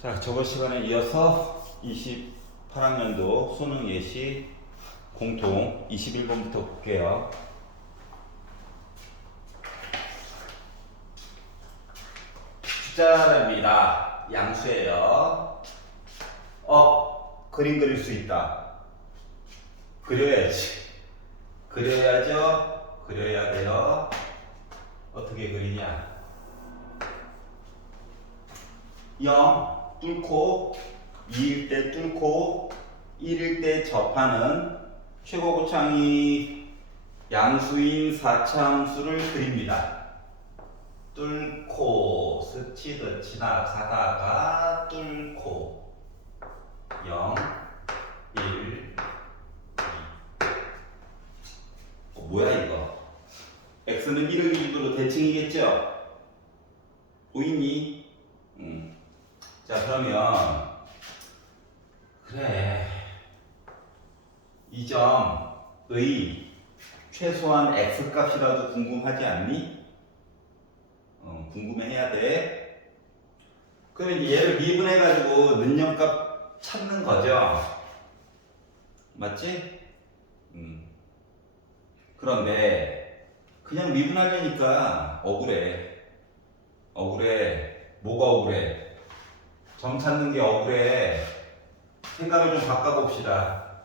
자, 저번 시간에 이어서 28학년도 수능 예시 공통 21번부터 볼게요. 숫자랍니다. 양수예요. 그림 그릴 수 있다. 그려야지. 그려야죠. 그려야 돼요. 어떻게 그리냐? 0 뚫고 2일 때 뚫고 1일 때 접하는 최고고창이 양수인 4차함수를 그립니다. 뚫고 스치듯 지나가다가 뚫고 0, 1, 2 뭐야 이거? x는 1을 기준으로 대칭이겠죠? 보이니? 자, 그러면 그래, 이 점의 최소한 x값이라도 궁금하지 않니? 궁금해해야 돼. 그러면 이제 얘를 미분해가지고 능력값 찾는 거죠. 맞지? 그런데 그냥 미분하려니까 억울해. 뭐가 억울해? 점 찾는 게 억울해. 생각을 좀 바꿔봅시다.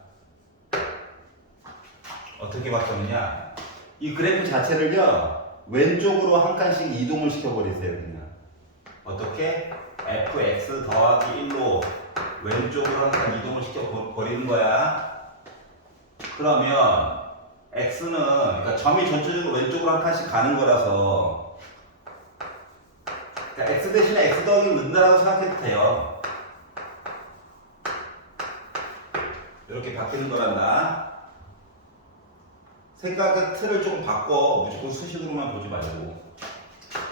어떻게 바꾸느냐? 이 그래프 자체를요, 왼쪽으로 한 칸씩 이동을 시켜버리세요, 그냥. 어떻게? fx 더하기 1로 왼쪽으로 한 칸 이동을 시켜버리는 거야. 그러면 x는, 그러니까 점이 전체적으로 왼쪽으로 한 칸씩 가는 거라서, 그러니까 x 대신에 x 더하기를 넣는다라고 생각해도 돼요. 이렇게 바뀌는 거란다. 생각의 틀을 좀 바꿔. 무조건 수식으로만 보지 말고.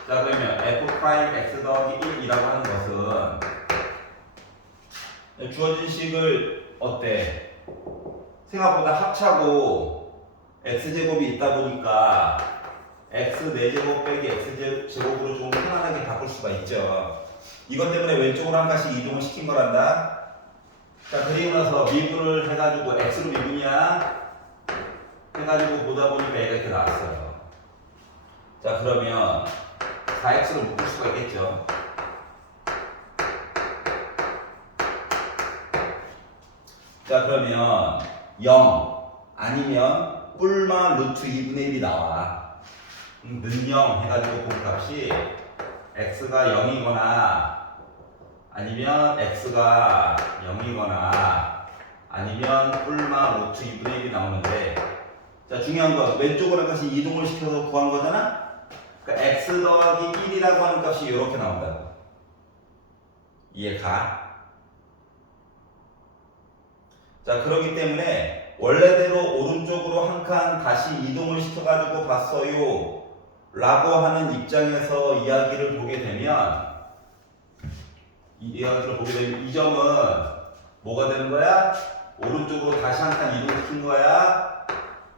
자, 그러면 f'(x 더하기 1)이라고 하는 것은 주어진 식을 어때? 생각보다 합차고 x제곱이 있다 보니까 x 4제곱 빼기 x제곱으로 좀 편안하게 바꿀 수가 있죠. 이것 때문에 왼쪽으로 한 칸씩 이동을 시킨 거란다. 자, 그리고 나서 미분을 해가지고 x로 미분이야 해가지고 보다 보니까 얘가 이렇게 나왔어요. 자, 그러면 4x로 묶을 수가 있겠죠. 자, 그러면 0 아니면 뿔마 루트 2분의 1이 나와. 는0 해가지고 본 값이 x가 0이거나 아니면 x가 0이거나 아니면 뿔마 루트 2분의 1이 나오는데, 자, 중요한 건 왼쪽으로 한 칸씩 이동을 시켜서 구한 거잖아? 그러니까 x 더하기 1이라고 하는 값이 이렇게 나온다고. 이해가? 자, 그렇기 때문에 원래대로 오른쪽으로 한 칸 다시 이동을 시켜가지고 봤어요 라고 하는 입장에서 이야기를 보게 되면 이 점은 뭐가 되는 거야? 오른쪽으로 다시 한 칸 이동시킨 거야.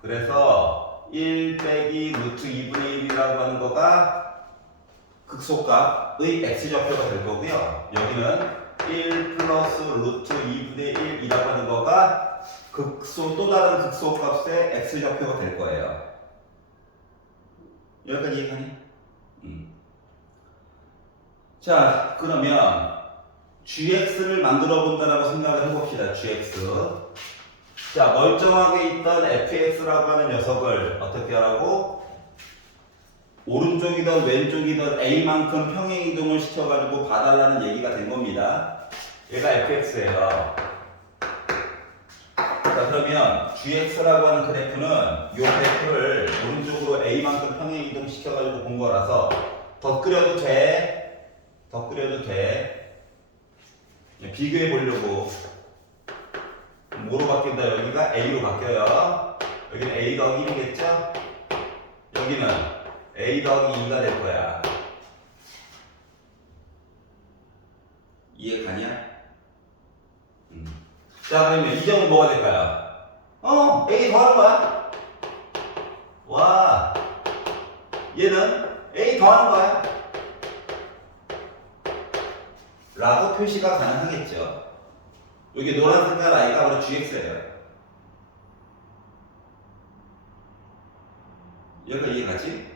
그래서 1 빼기 루트 2분의 1이라고 하는 거가 극소값의 x좌표가 될 거고요. 여기는 1 플러스 루트 2분의 1이라고 하는 거가 또 다른 극소값의 x좌표가 될 거예요. 여기까지 이해가니? 자, 그러면 gx를 만들어 본다라고 생각을 해봅시다. gx. 자, 멀쩡하게 있던 fx라고 하는 녀석을 어떻게 하라고? 오른쪽이든 왼쪽이든 a만큼 평행이동을 시켜가지고 봐달라는 얘기가 된 겁니다. 얘가 fx예요. 자, 그러면 gx라고 하는 그래프는 이 그래프를 오른쪽으로 a만큼 평행이동 시켜가지고 본 거라서 더 끓여도 돼. 비교해 보려고. 뭐로 바뀐다? 여기가 a로 바뀌어요. 여기는 a 더하기 1이겠죠? 여기는 a 더하기 2가 될 거야. 이해 가냐? 자, 그러면 이 점은 뭐가 될까요? a 더하는 거야. 와, 얘는 a 더하는 거야. 라고 표시가 가능하겠죠. 여기 노란 색깔 i가 바로 gx예요. 여기가 이해가지?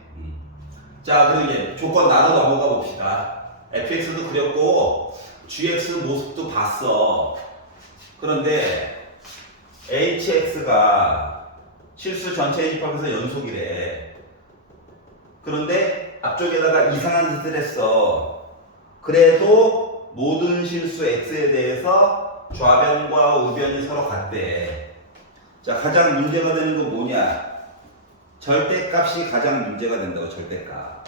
자, 그럼 이제 조건 나로 넘어가 봅시다. fx도 그렸고 gx 모습도 봤어. 그런데 hx가 실수 전체 집합에서 연속이래. 그런데 앞쪽에다가 이상한 짓을 했어. 그래도 모든 실수 x에 대해서 좌변과 우변이 서로 같대. 자, 가장 문제가 되는 건 뭐냐? 절대값이 가장 문제가 된다고. 절대값이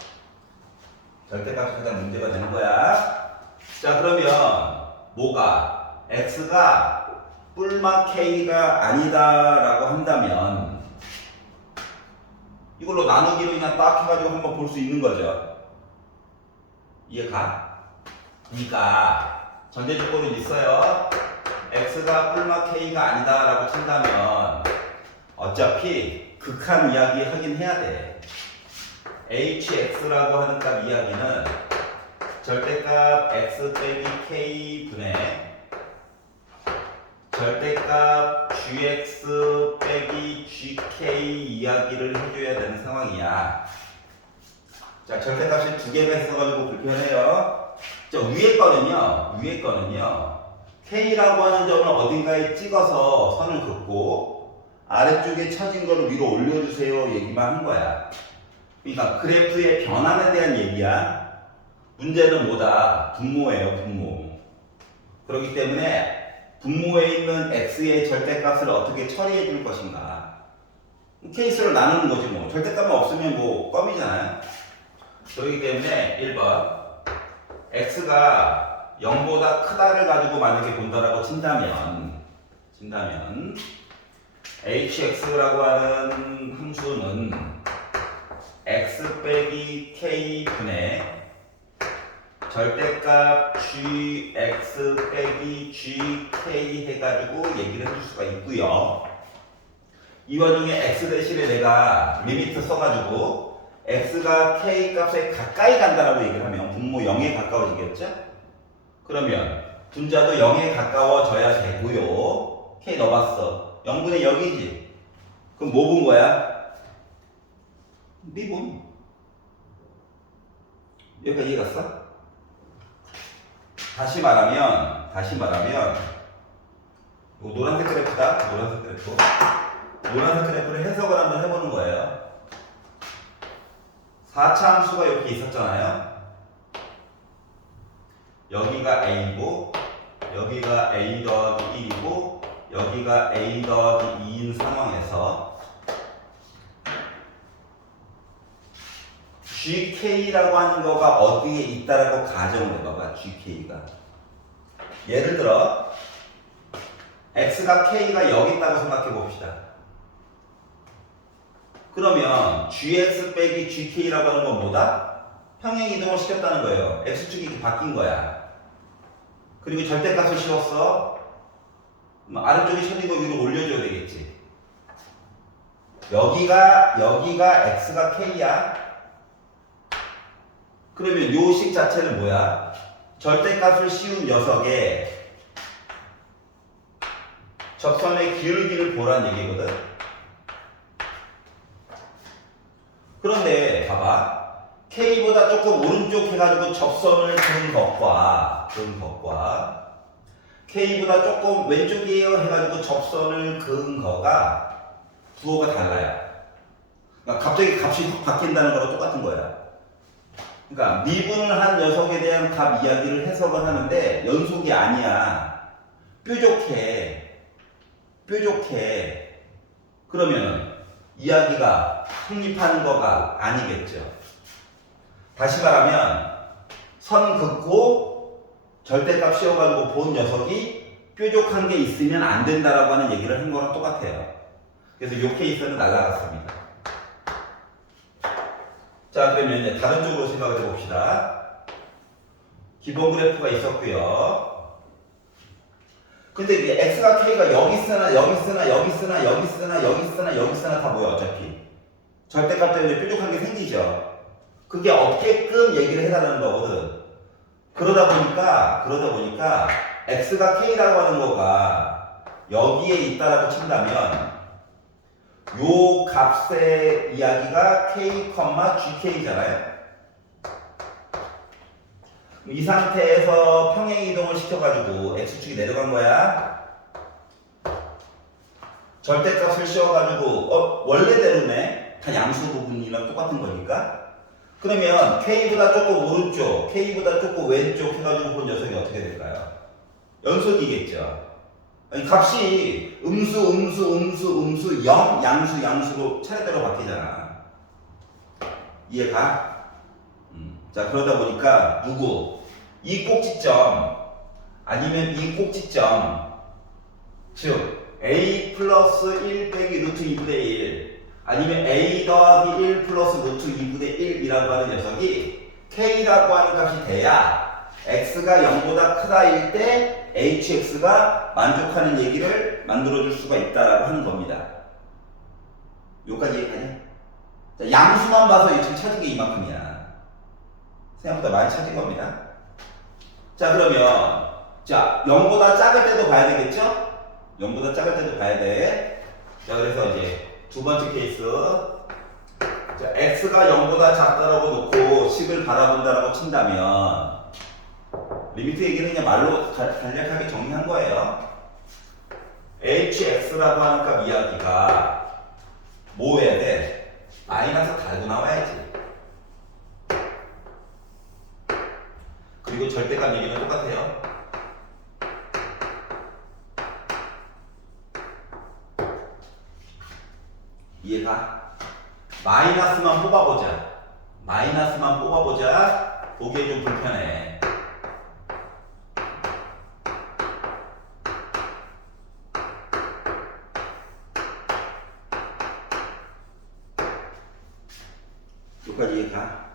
가장 문제가 되는 거야. 자, 그러면 뭐가? x가 뿔마 k가 아니다라고 한다면 이걸로 나누기로 그냥 딱 해가지고 한번 볼 수 있는 거죠. 이해가? 그러니까 전제 조건은 있어요. x가 뿔마 k가 아니다라고 친다면 어차피 극한 이야기 하긴 해야 돼. hx라고 하는 값 이야기는 절대값 x 빼기 k 분의 절대값 gx 빼기 gk 이야기를 해줘야 되는 상황이야. 자, 절대값이 두 개가 있어가지고 불편해요. 자, 위에 거는요 k라고 하는 점을 어딘가에 찍어서 선을 긋고 아래쪽에 처진 거를 위로 올려주세요 얘기만 한 거야. 그러니까 그래프의 변환에 대한 얘기야. 문제는 뭐다? 분모예요, 분모. 그렇기 때문에 분모에 있는 x의 절대값을 어떻게 처리해 줄 것인가. 케이스를 나누는 거지 뭐. 절대값만 없으면 뭐 껌이잖아요. 그렇기 때문에 1번 x가 0보다 크다를 가지고 만약에 본다라고 친다면 hx라고 하는 함수는 x 빼기 k 분의 절대값 gx 빼기 gk 해가지고 얘기를 해줄 수가 있고요. 이 와중에 x 대신에 내가 리미트 써가지고 x가 k 값에 가까이 간다라고 얘기를 하면 분모 0에 가까워지겠죠? 그러면 분자도 0에 가까워져야 되고요. k 넣어봤어. 0분의 0이지. 그럼 뭐 본 거야? 미분. 여기까지 이해 갔어? 다시 말하면 이거 노란색 그래프다. 노란색 그래프를 해석을 한번 해보는 거예요. 4차 함수가 이렇게 있었잖아요. 여기가 a고 여기가 a 더하기 1이고 여기가 a 더하기 2인 상황에서 gk라고 하는 거가 어디에 있다라고 가정을 해봐봐. gk가 예를 들어 x가 k가 여기 있다고 생각해 봅시다. 그러면 gx 빼기 gk라고 하는 건 뭐다? 평행 이동을 시켰다는 거예요. x축이 이렇게 바뀐 거야. 그리고 절대값을 씌웠어. 아래쪽에 쳐진 거 위로 올려줘야 되겠지. 여기가 x가 k야. 그러면 요 식 자체는 뭐야? 절대값을 씌운 녀석에 접선의 기울기를 보란 얘기거든. 그런데 봐봐. K보다 조금 오른쪽 해가지고 접선을 그은 것과 K보다 조금 왼쪽이에요 해가지고 접선을 그은 거가 부호가 달라요. 그러니까 갑자기 값이 확 바뀐다는 거랑 똑같은 거야. 그러니까 미분을 한 녀석에 대한 값 이야기를 해석을 하는데 연속이 아니야. 뾰족해. 그러면 이야기가 성립하는 거가 아니겠죠. 다시 말하면 선 긋고 절대값 씌워가지고 본 녀석이 뾰족한 게 있으면 안 된다라고 하는 얘기를 한 거랑 똑같아요. 그래서 이 케이스는 날라갔습니다. 자, 그러면 이제 다른 쪽으로 생각을 해봅시다. 기본 그래프가 있었고요. 근데 이게 x가 k가 여기 쓰나 다 뭐야 어차피. 절대값 때문에 뾰족한 게 생기죠. 그게 없게끔 얘기를 해달라는 거거든. 그러다 보니까 x가 k라고 하는 거가 여기에 있다라고 친다면 요 값의 이야기가 k, gk잖아요. 이 상태에서 평행 이동을 시켜가지고 x축이 내려간 거야. 절대값을 씌워가지고 원래대로네. 다 양수 부분이랑 똑같은 거니까. 그러면 k보다 조금 오른쪽, k보다 조금 왼쪽 해가지고 본 녀석이 어떻게 될까요? 연속이겠죠. 아니, 값이 음수, 0, 양수로 차례대로 바뀌잖아. 이해가? 자, 그러다 보니까 이 꼭지점 아니면 이 꼭지점, 즉 a 플러스 1 빼기 루트 2분의 1 아니면 a 더하기 1 플러스 루트 2분의 1이라고 하는 녀석이 k라고 하는 값이 돼야 x가 0보다 크다일 때 hx가 만족하는 얘기를 만들어줄 수가 있다라고 하는 겁니다. 여기까지 얘기하냐? 자, 양수만 봐서 지금 찾은 게 이만큼이야. 생각보다 많이 찾은 겁니다. 자, 그러면 0보다 작을 때도 봐야 되겠죠? 0보다 작을 때도 봐야 돼. 자, 그래서 이제 두 번째 케이스. 자, x가 0보다 작다라고 놓고 10을 바라본다라고 친다면 리미트 얘기는 그냥 말로 간략하게 정리한 거예요. hx라고 하는 값 이야기가 뭐 해야 돼? 마이너스 달고 나와야지. 그리고 절대값 얘기는 똑같아요. 이해가? 마이너스만 뽑아보자. 보기에 좀 불편해. 여기까지 이해가?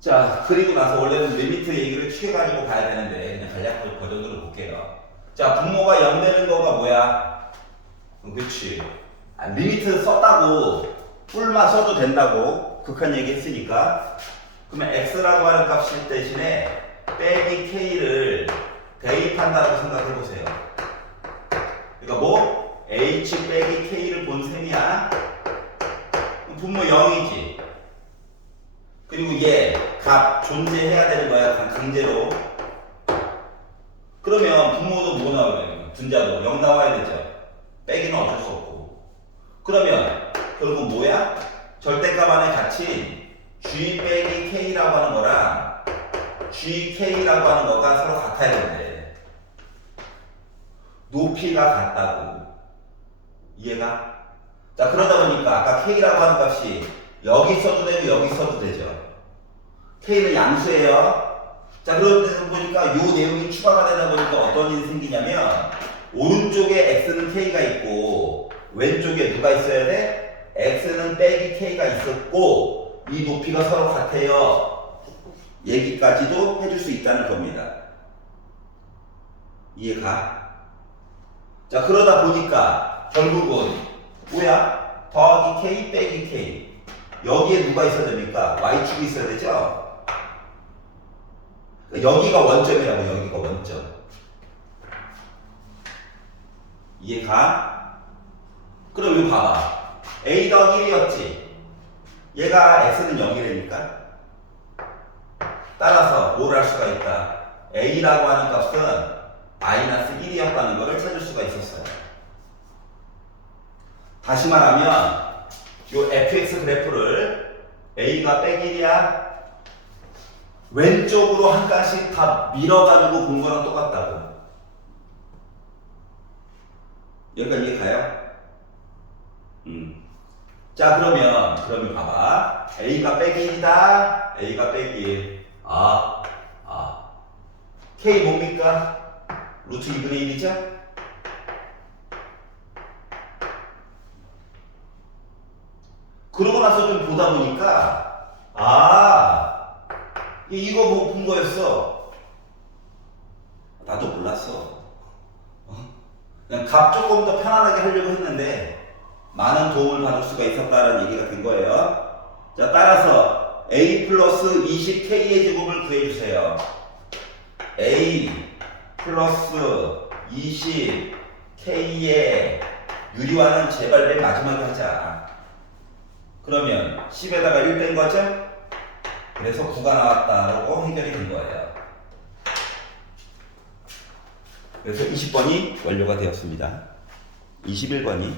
자, 그리고 나서 원래는 리미트 얘기를 취해가지고 봐야 되는데 그냥 간략하게 버전으로 볼게요. 자, 분모가 0 되는 거가 뭐야? 그렇지. 리미트 썼다고 뿔만 써도 된다고 극한 얘기 했으니까, 그러면 x라고 하는 값일 대신에 빼기 k를 대입한다고 생각해 보세요. 그러니까 뭐? h 빼기 k를 본 셈이야. 분모 0이지. 그리고 얘 값 존재해야 되는 거야, 강제로. 그러면 분모도 뭐 나와요? 분자도 0 나와야 되죠. 빼기는 어쩔 수 없고. 그러면 결국 뭐야? 절대값 안에 갇힌 g 빼기 k라고 하는 거랑 gk라고 하는 거가 서로 같아야 되는데 높이가 같다고. 이해가? 자, 그러다 보니까 아까 k라고 하는 값이 여기 써도 되고 여기 써도 되죠. k는 양수예요. 자, 그러다 보니까 요 내용이 추가가 되다 보니까 어떤 일이 생기냐면 오른쪽에 x는 k가 있고 왼쪽에 누가 있어야 돼? x는 빼기 k가 있었고 이 높이가 서로 같아요. 얘기까지도 해줄 수 있다는 겁니다. 이해가? 자, 그러다 보니까 결국은 뭐야? 더하기 k 빼기 k. 여기에 누가 있어야 됩니까? y축이 있어야 되죠? 여기가 원점이라고. 여기가 원점. 이해가? 그럼 이거 봐봐. a 더하기 1이었지. 얘가 x는 0이라니까. 따라서 뭘 할 수가 있다. a라고 하는 값은 마이너스 1이었다는 것을 찾을 수가 있었어요. 다시 말하면 요 fx 그래프를 a가 빼기 1이야. 왼쪽으로 한 칸씩 다 밀어가지고 본 거랑 똑같다고. 여기까지 이해가요? 자, 그러면 봐봐. a가 빼기 1이다. a가 빼기 1. k 뭡니까? 루트 2분의 1이죠? 그러고 나서 좀 보다 보니까 이거 뭐 본 거였어. 나도 몰랐어. 그냥 값 조금 더 편안하게 하려고 했는데 많은 도움을 받을 수가 있었다는 얘기가 된 거예요. 자, 따라서 a 플러스 20k의 제곱을 구해주세요. a 플러스 20k의 유리화는 제발 맨 마지막에 하자. 그러면 10에다가 1 뺀 거죠? 그래서 9가 나왔다라고 해결이 된 거예요. 그래서 20번이 완료가 되었습니다. 21번이